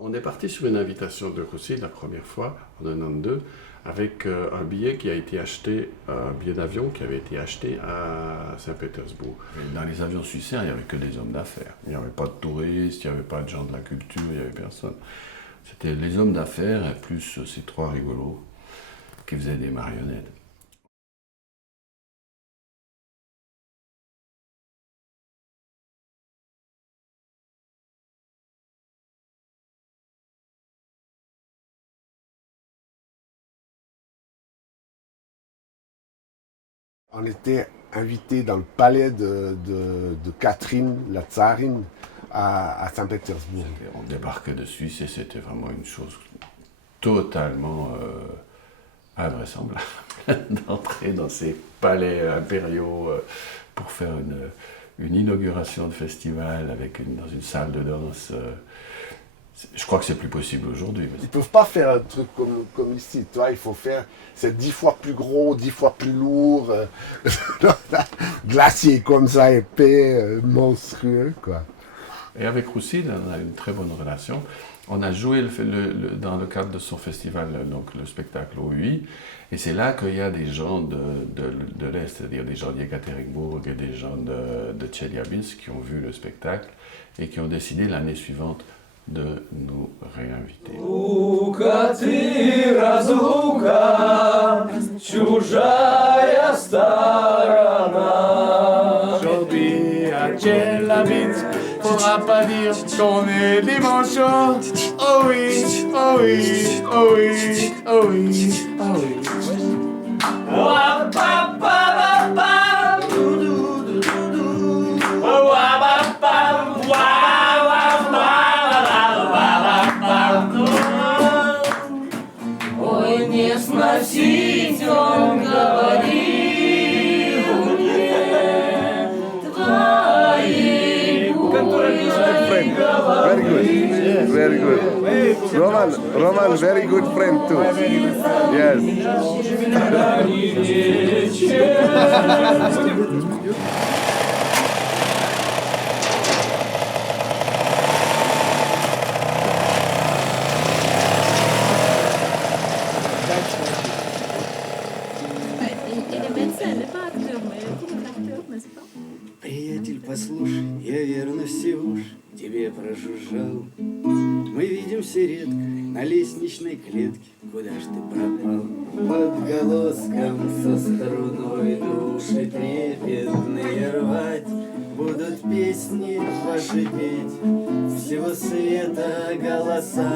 On est parti sur une invitation de Roussil la première fois, en 1992, avec un billet qui a été acheté, un billet d'avion qui avait été acheté à Saint-Pétersbourg. Dans les avions suissaires, il n'y avait que des hommes d'affaires. Il n'y avait pas de touristes, il n'y avait pas de gens de la culture, il n'y avait personne. C'était les hommes d'affaires et plus ces trois rigolos qui faisaient des marionnettes. On était invité dans le palais de Catherine, la tsarine, à Saint-Pétersbourg. On débarquait de Suisse et c'était vraiment une chose totalement invraisemblable d'entrer dans ces palais impériaux pour faire une inauguration de festival dans une salle de danse. Je crois que c'est plus possible aujourd'hui. Ils ne peuvent pas faire un truc comme ici, toi, il faut faire, c'est 10 fois plus gros, 10 fois plus lourd, glacier comme ça, épais, monstrueux, quoi. Et avec Roussil, on a une très bonne relation. On a joué dans le cadre de son festival, donc le spectacle au UI, et c'est là qu'il y a des gens de l'Est, c'est-à-dire des gens d'Ekaterinbourg et des gens de Tcheliabinsk qui ont vu le spectacle et qui ont décidé l'année suivante de nous réinviter. Faudra pas dire qu'on est des manchots. Oh oui, oh oui, oh oui, oh oui, oh oui. Ой, не сносить, он говорил мне твои губы. Very good. Very good. Roman, very good friend too. Yes. Приятель, послушай, я верно все уж тебе прожужжал. Мы видимся редко на лестничной клетке. Куда ж ты пропал? Под голоском со струной души трепетные рвать будут песни ваши петь, всего света голоса.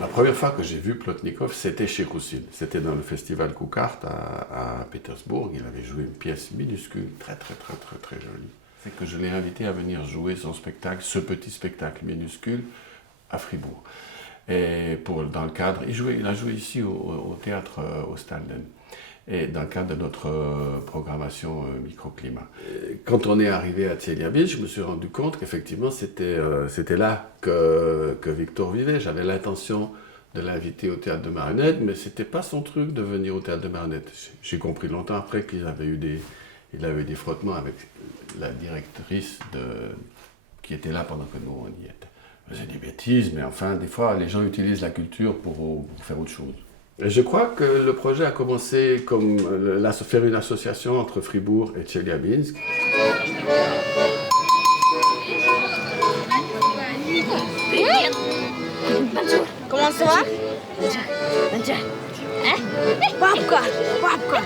La première fois que j'ai vu Plotnikov, c'était chez Roussil. C'était dans le festival Kukart à Pétersbourg. Il avait joué une pièce minuscule, très jolie. C'est que je l'ai invité à venir jouer son spectacle, ce petit spectacle minuscule, à Fribourg. Et dans le cadre, il a joué ici au théâtre Ostalden. Et dans le cadre de notre programmation microclimat. Quand on est arrivé à Tcheliabinsk, je me suis rendu compte qu'effectivement c'était là que Victor vivait. J'avais l'intention de l'inviter au théâtre de marionnettes, mais c'était pas son truc de venir au théâtre de marionnettes. J'ai compris longtemps après qu'il avait eu des frottements avec la directrice qui était là pendant que nous on y était. C'est des bêtises, mais enfin, des fois, les gens utilisent la culture pour faire autre chose. Et je crois que le projet a commencé comme faire une association entre Fribourg et Tcheliabinsk. Привет! Bonjour. Comment ça va? Bonjour. Hein? Папка! Папка!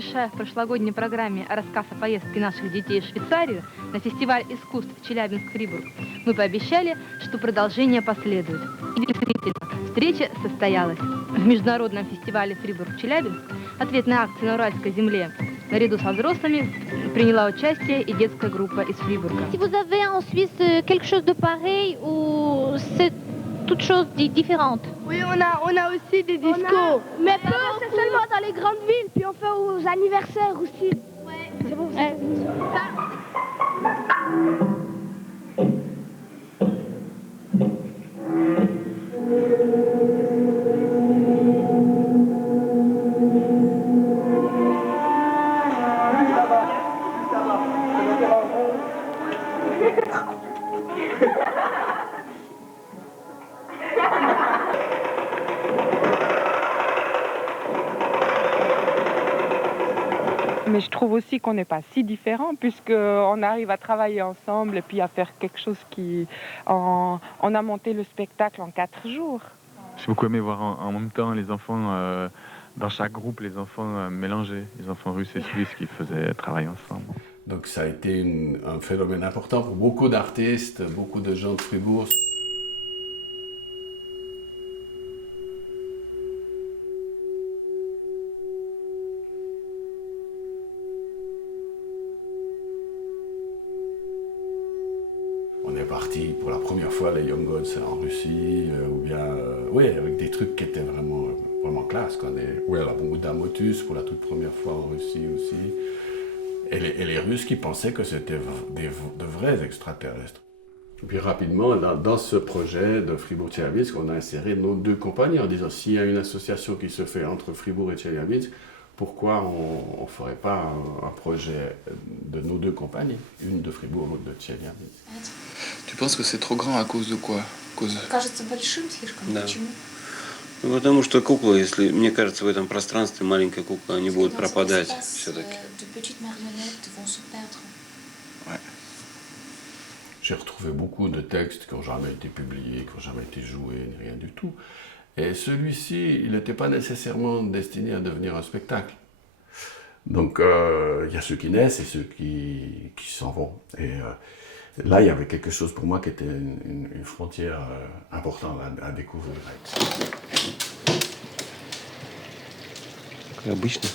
Завершая в прошлогодней программе рассказ о поездке наших детей в Швейцарию на фестиваль искусств Челябинск-Фрибург, мы пообещали, что продолжение последует. И действительно, встреча состоялась. В международном фестивале Фрибург-Челябинск ответная акция на Уральской земле. Наряду со взрослыми приняла участие и детская группа из Фрибурга. Si vous avez en Suisse quelque chose de pareil ou c'est toute chose différente? Oui, on a aussi des discos. Mais peu, c'est seulement dans les grandes villes, puis on fait aux anniversaires aussi. Ouais. C'est bon, c'est Mais je trouve aussi qu'on n'est pas si différents puisqu'on arrive à travailler ensemble et puis à faire quelque chose qui... On a monté le spectacle en 4 jours. J'ai beaucoup aimé voir en même temps les enfants, dans chaque groupe, les enfants mélangés, les enfants russes et suisses qui faisaient travailler ensemble. Donc ça a été un phénomène important pour beaucoup d'artistes, beaucoup de gens de Fribourg. On est parti pour la première fois les Young Gods en Russie, ou bien, oui, avec des trucs qui étaient vraiment, vraiment classe. La Bunguda Motus pour la toute première fois en Russie aussi. Et les Russes qui pensaient que c'était de vrais extraterrestres. Et puis rapidement, dans ce projet de Fribourg-Tcheliabinsk, on a inséré nos deux compagnies en disant s'il y a une association qui se fait entre Fribourg et Tcheliabinsk, pourquoi on ne ferait pas un projet de nos deux compagnies, une de Fribourg, l'autre de Tcheliabinsk. Tu penses que c'est trop grand à cause de quoi? Кажется большим слишком. Да. Почему? Ну, потому что кукла, если, мне кажется, в этом пространстве маленькая кукла, они будут пропадать все-таки. J'ai retrouvé beaucoup de textes qui n'ont jamais été publiés, qui n'ont jamais été joués, ni rien du tout. Et celui-ci, il n'était pas nécessairement destiné à devenir un spectacle. Donc, il y a ceux qui naissent et ceux qui s'en vont. Et là, il y avait quelque chose pour moi qui était une frontière importante à découvrir. Как обычно.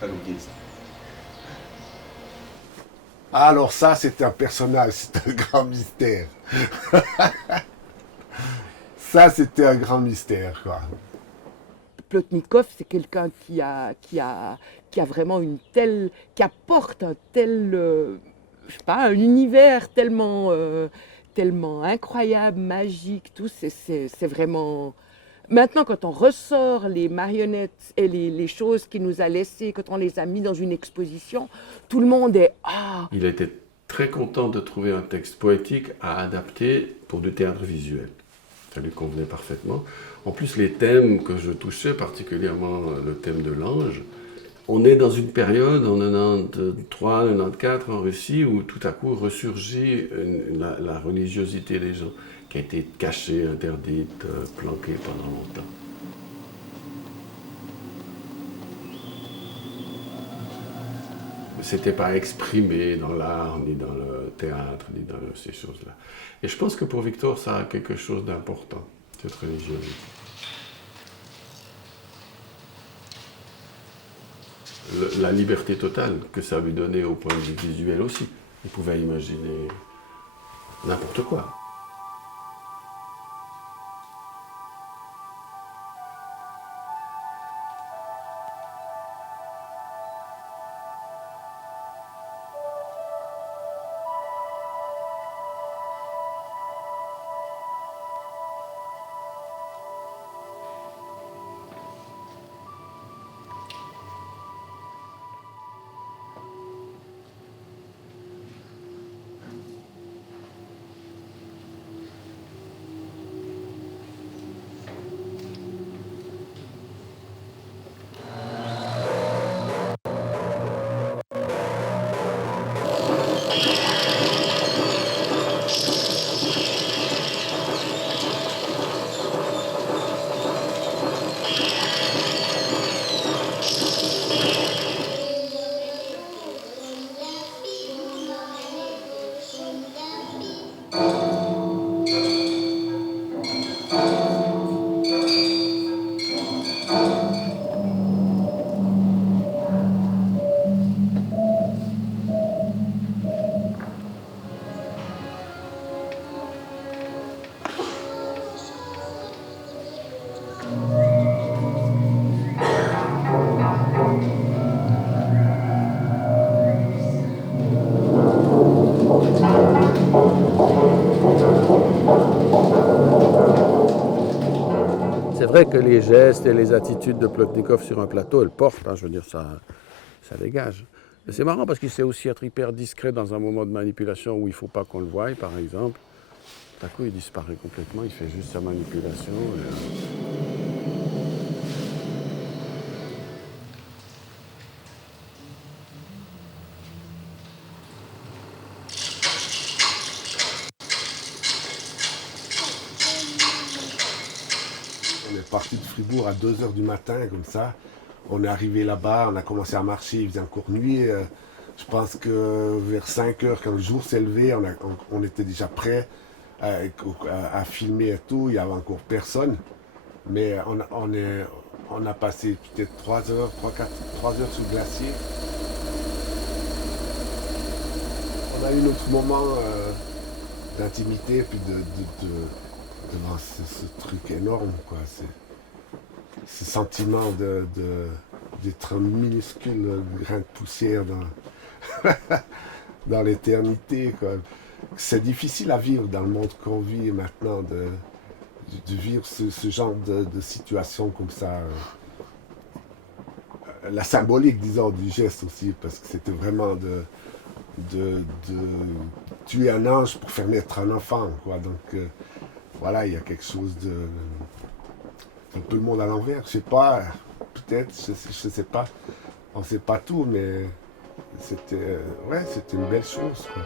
Как в детстве. Alors ça, c'est un personnage, c'est un grand mystère. Ça, c'était un grand mystère, quoi. Plotnikov, c'est quelqu'un qui a vraiment qui apporte un tel, je sais pas, un univers tellement incroyable, magique, tout. C'est vraiment. Maintenant, quand on ressort les marionnettes et les choses qu'il nous a laissées, quand on les a mis dans une exposition, tout le monde est ah. Il était très content de trouver un texte poétique à adapter pour du théâtre visuel. Ça lui convenait parfaitement. En plus, les thèmes que je touchais, particulièrement le thème de l'ange, on est dans une période en 93-94 en Russie où tout à coup ressurgit la religiosité des gens, qui a été cachée, interdite, planquée pendant longtemps. C'était pas exprimé dans l'art, ni dans le théâtre, ni dans ces choses-là. Et je pense que pour Victor, ça a quelque chose d'important, cette religiosité. La liberté totale que ça lui donnait au point de vue visuel aussi. Il pouvait imaginer n'importe quoi. C'est vrai que les gestes et les attitudes de Plotnikov sur un plateau, elles portent, hein, je veux dire, ça dégage. Mais c'est marrant parce qu'il sait aussi être hyper discret dans un moment de manipulation où il ne faut pas qu'on le voie, par exemple. Tout à coup, il disparaît complètement, il fait juste sa manipulation. On est parti de Fribourg à 2h du matin, comme ça. On est arrivé là-bas, on a commencé à marcher, il faisait encore nuit. Je pense que vers 5h, quand le jour s'est levé, on était déjà prêts à filmer et tout. Il n'y avait encore personne. Mais on a passé peut-être 3 heures sur le glacier. On a eu notre moment d'intimité, puis devant ce truc énorme, quoi. Ce sentiment d'être un minuscule grain de poussière dans l'éternité, quoi. C'est difficile à vivre dans le monde qu'on vit maintenant, de vivre ce genre de situation comme ça. La symbolique, disons, du geste aussi, parce que c'était vraiment de tuer un ange pour faire naître un enfant, quoi. Donc voilà, il y a quelque chose de un peu le monde à l'envers. Je sais pas, peut-être, je sais pas. On sait pas tout, mais c'était une belle chose, quoi.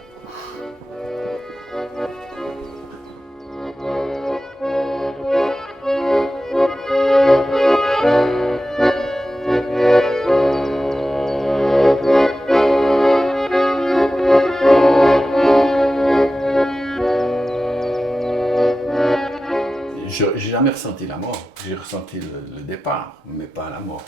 J'ai jamais ressenti la mort. J'ai ressenti le départ, mais pas la mort.